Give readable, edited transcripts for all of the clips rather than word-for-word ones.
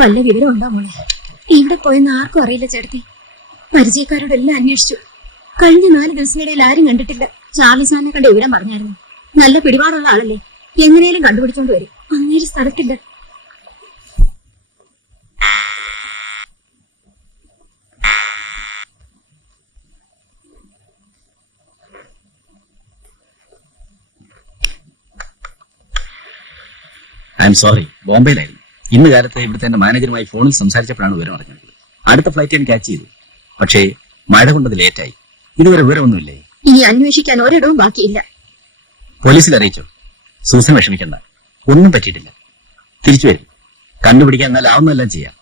വല്ല വിവരം ഉണ്ടോ മോളെ? ഇവിടെ പോയെന്ന് ആർക്കും അറിയില്ല ചേട്ടത്തി. പരിചയക്കാരോടെല്ലാം അന്വേഷിച്ചു. കഴിഞ്ഞ 4 ദിവസത്തിനിടയിൽ ആരും കണ്ടിട്ടില്ല. ചാർലി സാറിനെ കണ്ട വിവരം പറഞ്ഞായിരുന്നു. നല്ല പിടിപാടുള്ള ആളല്ലേ, എങ്ങനെയും കണ്ടുപിടിച്ചോണ്ട് വരും. അങ്ങേര് സ്ഥലത്തില്ല. ഐ എം സോറി, ബോംബെയിലായിരുന്നു. ഇന്ന് കാലത്ത് ഇവിടുത്തെ എന്റെ മാനേജറുമായി ഫോണിൽ സംസാരിച്ചപ്പോഴാണ് വിവരം അറിഞ്ഞത്. അടുത്ത ഫ്ലൈറ്റ് ഞാൻ ക്യാച്ച് ചെയ്തു. പക്ഷേ മഴ കൊണ്ടത് ലേറ്റായി. ഇതുവരെ വിവരമൊന്നുമില്ലേ? ഇനി അന്വേഷിക്കാൻ ഒരിടവും ബാക്കിയില്ല. പോലീസിൽ അറിയിച്ചോ? സൂസൻ വിഷമിക്കണ്ട, ഒന്നും പറ്റിയിട്ടില്ല. തിരിച്ചു വരും. കണ്ടുപിടിക്കാൻ എന്നാൽ ആവുന്നതെല്ലാം ചെയ്യാം.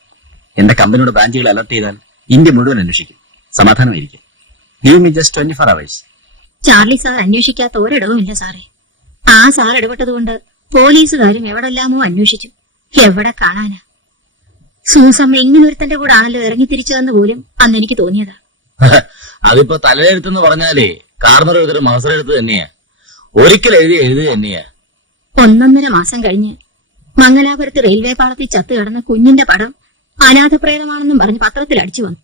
എന്റെ കമ്പനിയുടെ ബ്രാഞ്ചുകൾ അലർട്ട് ചെയ്താൽ ഇന്ത്യ മുഴുവൻ അന്വേഷിക്കും. സമാധാനമായിരിക്കും. Give me just 24 hours. Charlie sir അന്വേഷിക്കാത്ത ഒരിടവും ഇല്ല സാറേ. ആ സാർ ഇടപെട്ടതുകൊണ്ട് പോലീസുകാരും എവിടെല്ലാമോ അന്വേഷിച്ചു. എവിടെ കാണാനാ? സൂസമ്മ ഇങ്ങനൊരുത്തന്റെ കൂടെ ആണല്ലോ ഇറങ്ങി തിരിച്ചതെന്ന് പോലും അന്ന് എനിക്ക് തോന്നിയതാ. അതിപ്പോ തലയെഴുത്തെന്ന് പറഞ്ഞാലേ കാർമർ എഴുതൊരു മാസെഴുത്ത് തന്നെയാ. ഒരിക്കൽ എഴുതി തന്നെയാ. 1.5 മാസം കഴിഞ്ഞ് മംഗലാപുരത്ത് റെയിൽവേ പാളത്തിൽ ചത്തു കിടന്ന കുഞ്ഞിന്റെ പടം അനാഥപ്രേതമാണെന്നും പറഞ്ഞ് പത്രത്തിൽ അടിച്ചു വന്നു.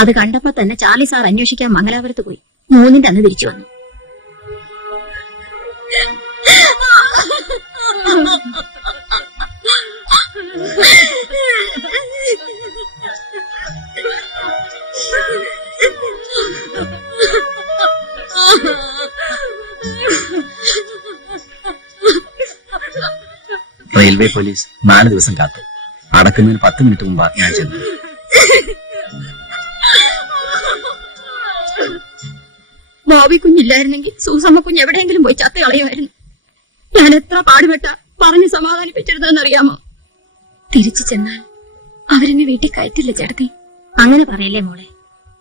അത് കണ്ടപ്പോ തന്നെ ചാർലി സാർ അന്വേഷിക്കാൻ മംഗലാപുരത്ത് പോയി. 3-ന്റെ അന്ന് തിരിച്ചു വന്നു. റെയിൽവേ പോലീസ് 4 ദിവസം കാത്തു. അടക്കുന്നതിന് 10 മിനിറ്റ് മുമ്പാ ഞാൻ ചെന്നു. ബോബി കുഞ്ഞില്ലായിരുന്നെങ്കിൽ സൂസമ്മ കുഞ്ഞ് എവിടെയെങ്കിലും പോയി ചത്ത കളയുമായിരുന്നു. ഞാൻ എത്ര പാടുപെട്ട പറഞ്ഞ് സമാധാനിപ്പിച്ചിരുന്നറിയാമോ? തിരിച്ചു ചെന്നാൽ അവരെന്നെ വീട്ടിൽ കയറ്റില്ല ചേട്ടത്തി. അങ്ങനെ പറയല്ലേ മോളെ.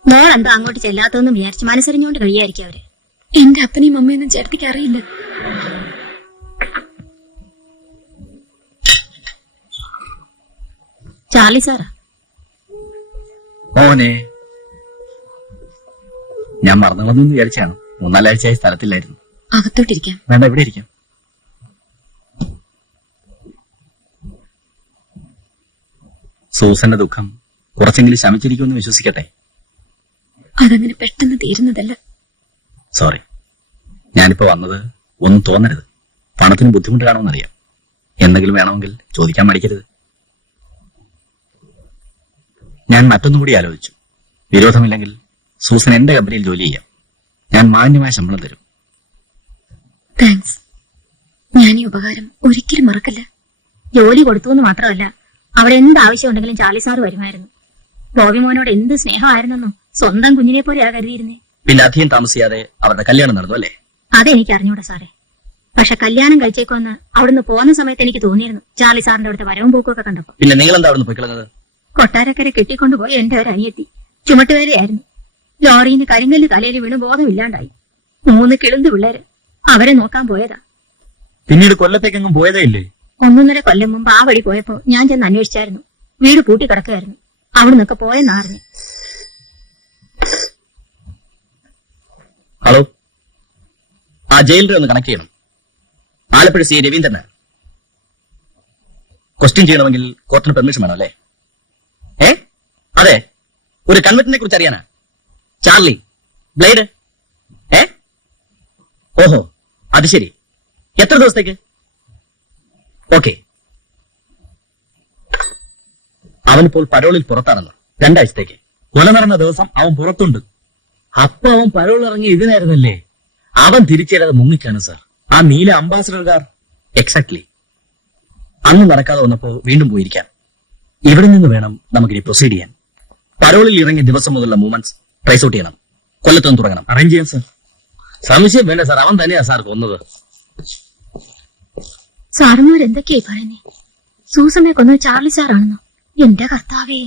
മോളെന്താ അങ്ങോട്ട് ചെല്ലാത്തതെന്ന് വിചാരിച്ച് മനസ്സറിഞ്ഞുകൊണ്ട് കഴിയായിരിക്കും അവര്. എന്റെ അപ്പനെയും അമ്മയൊന്നും ചേട്ടത്തിക്ക് അറിയില്ല. ചാർലി സാറാ? മോനെ, ഞാൻ മറന്നുവെന്ന് വിചാരിച്ചാണ്. 3-4 ആഴ്ചയായി സ്ഥലത്തില്ലായിരുന്നു. അകത്തോട്ടിരിക്കാം. വേണ്ട, ഇവിടെ ഇരിക്കാം. സൂസന്റെ ദുഃഖം കുറച്ചെങ്കിലും ശമിച്ചിരിക്കുമെന്ന് വിശ്വസിക്കട്ടെ. അതങ്ങനെ പെട്ടെന്ന് തീരുന്നതല്ല. സോറി, ഞാനിപ്പോ വന്നത് ഒന്നും തോന്നരുത്. പണത്തിന് ബുദ്ധിമുട്ട് കാണുമെന്നറിയാം. എന്തെങ്കിലും വേണമെങ്കിൽ ചോദിക്കാൻ മടിക്കരുത്. ഞാൻ മറ്റൊന്നും കൂടി ആലോചിച്ചു. വിരോധമില്ലെങ്കിൽ സൂസൻ എന്റെ കമ്പനിയിൽ ജോലി ചെയ്യാം. ഞാൻ മാന്യമായ ശമ്പളം തരും. താങ്ക്സ്. ഞാൻ ഈ ഉപകാരം ഒരിക്കലും മറക്കില്ല. ജോലി കൊടുത്തു എന്ന് മാത്രമല്ല, അവിടെ എന്ത് ആവശ്യമുണ്ടെങ്കിലും ചാർലി സാർ വരുമായിരുന്നു. ബോബി മോനോട് എന്ത് സ്നേഹമായിരുന്നെന്നോ. സ്വന്തം കുഞ്ഞിനെ പോലെയാ കരുതിയിരുന്നേ. പിന്നെ അധികം താമസിയാതെ അവരുടെ കല്യാണം നടന്നു അല്ലേ? അതെനിക്ക് അറിഞ്ഞൂടാ സാറേ. പക്ഷെ കല്യാണം കഴിച്ചേക്കോന്ന് അവിടുന്ന് പോകുന്ന സമയത്ത് എനിക്ക് തോന്നിയിരുന്നു, ചാർലി സാറിന്റെ അവിടുത്തെ വരവും പോക്കും ഒക്കെ കണ്ടപ്പോ. പിന്നെ നിങ്ങളെന്താ അവിടുന്ന് പോയിക്കളഞ്ഞത്? കൊട്ടാരക്കരെ കെട്ടിക്കൊണ്ടുപോയി എന്റെ ഒരു അനിയത്തി ചുമട്ടുവേരയായിരുന്നു. ലോറിന്ന് കരിങ്കല്ല് തലയിൽ വീണ് ബോധമില്ലാണ്ടായി. 3 കിളുന്ത് പിള്ളേര്. അവരെ നോക്കാൻ പോയതാ. പിന്നീട് കൊല്ലത്തേക്കെങ്ങും പോയതേ ഇല്ലേ? 1.5 കൊല്ലം മുമ്പ് ആ വഴി പോയപ്പോ ഞാൻ ചെന്ന് അന്വേഷിച്ചായിരുന്നു. വീട് പൂട്ടി കിടക്കുകയായിരുന്നു. അവിടുന്നൊക്കെ പോയെന്നറിഞ്ഞു. ഹലോ, ആ ജയിലറെ ഒന്ന് കണക്ട് ചെയ്യണം. ആലപ്പുഴ സി രവീന്ദ്രന് ക്വസ്റ്റ്യൻ ചെയ്യണമെങ്കിൽ കോർട്ടിന് പെർമിഷൻ വേണം അല്ലേ? അതെ, ഒരു കൺവെർട്ടിനെ കുറിച്ച് അറിയാനാ. Charlie blade. ഓഹോ, അത് ശരി. എത്ര ദിവസത്തേക്ക്? ഓക്കെ. അവനിപ്പോൾ പരോളിൽ പുറത്താണല്ലോ. 2 ആഴ്ചത്തേക്ക്. കൊല നടന്ന ദിവസം അവൻ പുറത്തുണ്ട്. അപ്പൊ അവൻ പരോൾ ഇറങ്ങി ഇതിനായിരുന്നല്ലേ? അവൻ തിരിച്ചേരാതെ മുങ്ങിക്കാണ് സാർ. ആ നീല അംബാസഡർ കാർ. എക്സാക്ട്ലി. അന്ന് നടക്കാതെ വന്നപ്പോ വീണ്ടും പോയിരിക്കാം. ഇവിടെ നിന്ന് വേണം നമുക്കിനി പ്രൊസീഡ് ചെയ്യാൻ. പരോളിൽ ഇറങ്ങിയ ദിവസം മുതലുള്ള മൂവ്മെന്റ്സ് ട്രേസ് ഔട്ട് ചെയ്യണം. കൊല്ലത്തൊന്ന് തുടങ്ങണം. അറേഞ്ച് ചെയ്യാം സാർ. സംശയം വേണ്ട സാർ, അവൻ തന്നെയാ സാർ കൊന്നത്. സാറന്മാരെന്തൊക്കെയായി പറയുന്നേ? സൂസമ്മയെ കൊന്നത് ചാർലി സാറാണെന്നോ? എന്റെ കർത്താവേ!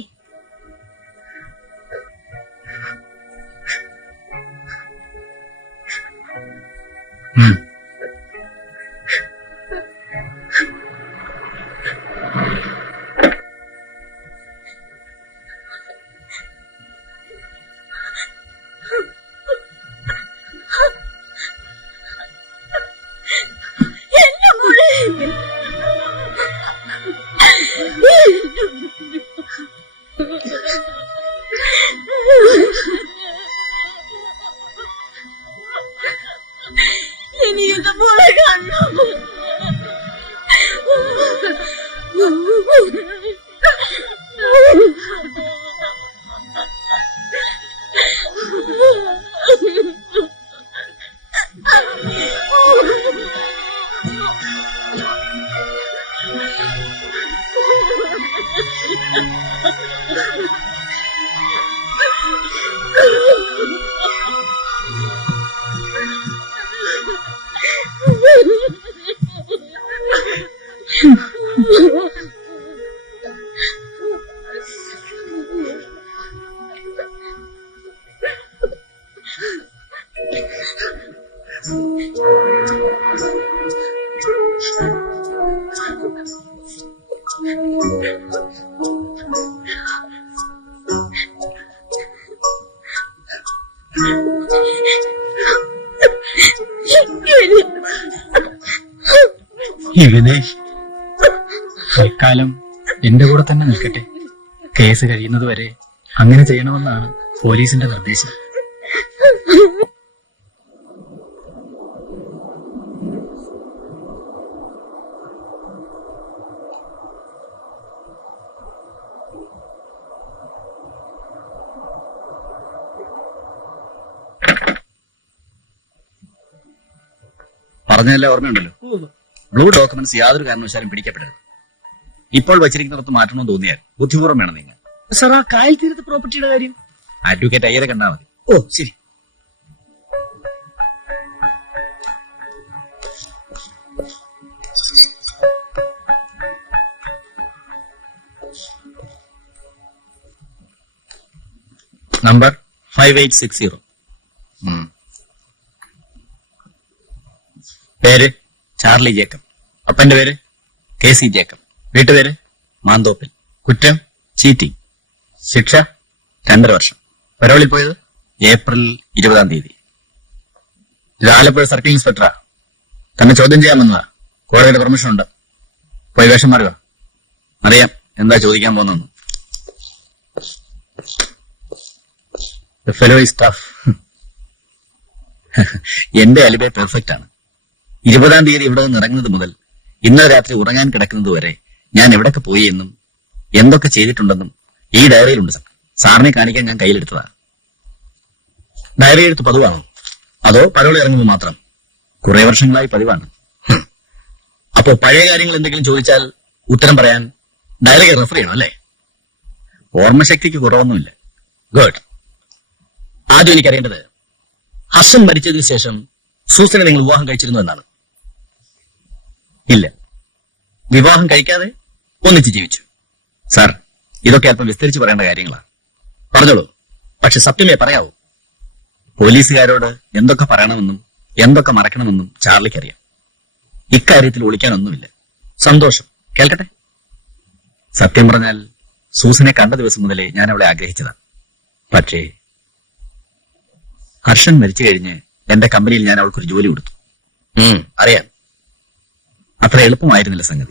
ഇവനെ തൽക്കാലം എന്റെ കൂടെ തന്നെ നിൽക്കട്ടെ. കേസ് കഴിയുന്നത് വരെ അങ്ങനെ ചെയ്യണമെന്നാണ് പോലീസിന്റെ നിർദ്ദേശം. പറഞ്ഞതെല്ലാം ഓർമ്മയുണ്ടല്ലോ. ബ്ലൂ ഡോക്യുമെന്റ്സ് യാതൊരു കാരണവശാലും പിടിക്കപ്പെടരുത്. ഇപ്പോൾ വച്ചിരിക്കുന്നിടത്ത് മാറ്റണമെന്ന് തോന്നിയാൽ ബുദ്ധിപൂർവ്വം വേണം നിങ്ങൾ. സാർ, ആ കായൽ തീരത്ത് പ്രോപ്പർട്ടിയുടെ കാര്യം? അഡ്വക്കേറ്റ് അയ്യരെ കണ്ടാൽ മതി. ഓ ശരി. നമ്പർ 5860. പേര് ചാർലി ജേക്കബ്. അപ്പന്റെ പേര് KC ജേക്കബ്. വീട്ടുപേര് മാന്തോപ്പിൽ. കുറ്റം ചീറ്റിംഗ്. ശിക്ഷ 2.5 വർഷം. പരോളിൽ പോയത് ഏപ്രിൽ 20-ാം തീയതി. ഇത് ആലപ്പുഴ സർക്കിൾ ഇൻസ്പെക്ടറാ. തന്നെ ചോദ്യം ചെയ്യാമെന്നതാ. കോടതിയുടെ പെർമിഷൻ ഉണ്ട്. പോയി വേഷം മാറുക. അറിയാം എന്താ ചോദിക്കാൻ പോകുന്നു. The fellow is tough. എന്റെ അലിബേ പെർഫെക്റ്റ് ആണ്. 20-ാം തീയതി ഇവിടെ നിന്ന് ഇറങ്ങുന്നത് മുതൽ ഇന്നലെ രാത്രി ഉറങ്ങാൻ കിടക്കുന്നത് വരെ ഞാൻ എവിടൊക്കെ പോയി എന്നും എന്തൊക്കെ ചെയ്തിട്ടുണ്ടെന്നും ഈ ഡയറിയിലുണ്ട് സാർ. സാറിനെ കാണിക്കാൻ ഞാൻ കയ്യിലെടുത്തതാ. ഡയറി എഴുത്ത് പതിവാണോ അതോ പരോളി ഇറങ്ങുമ്പോൾ മാത്രം? കുറെ വർഷങ്ങളായി പതിവാണ്. അപ്പോ പഴയ കാര്യങ്ങൾ എന്തെങ്കിലും ചോദിച്ചാൽ ഉത്തരം പറയാൻ ഡയറി റെഫർ ചെയ്യണം അല്ലേ? ഓർമ്മശക്തിക്ക് കുറവൊന്നുമില്ല. ഗുഡ്. ആദ്യം എനിക്കറിയേണ്ടത്, ഹർഷൻ മരിച്ചതിന് ശേഷം സൂസനെ നിങ്ങൾ വിവാഹം കഴിച്ചിരുന്നു എന്നാണ്. ഇല്ല, വിവാഹം കഴിക്കാതെ ഒന്നിച്ച് ജീവിച്ചു. സാർ, ഇതൊക്കെ അല്പം വിസ്തരിച്ച് പറയേണ്ട കാര്യങ്ങളാണ്. പറഞ്ഞോളൂ, പക്ഷെ സത്യമേ പറയാവൂ. പോലീസുകാരോട് എന്തൊക്കെ പറയണമെന്നും എന്തൊക്കെ മറക്കണമെന്നും ചാർലിക്കറിയാം. ഇക്കാര്യത്തിൽ ഒളിക്കാനൊന്നുമില്ല. സന്തോഷം, കേൾക്കട്ടെ. സത്യം പറഞ്ഞാൽ സൂസനെ കണ്ട ദിവസം മുതലേ ഞാൻ അവളെ ആഗ്രഹിച്ചതാണ്. പക്ഷേ ഹർഷൻ മരിച്ചു കഴിഞ്ഞ് എന്റെ കമ്പനിയിൽ ഞാൻ അവൾക്കൊരു ജോലി കൊടുത്തു. അറിയാം, അത്ര എളുപ്പമായിരുന്നില്ല സംഗതി.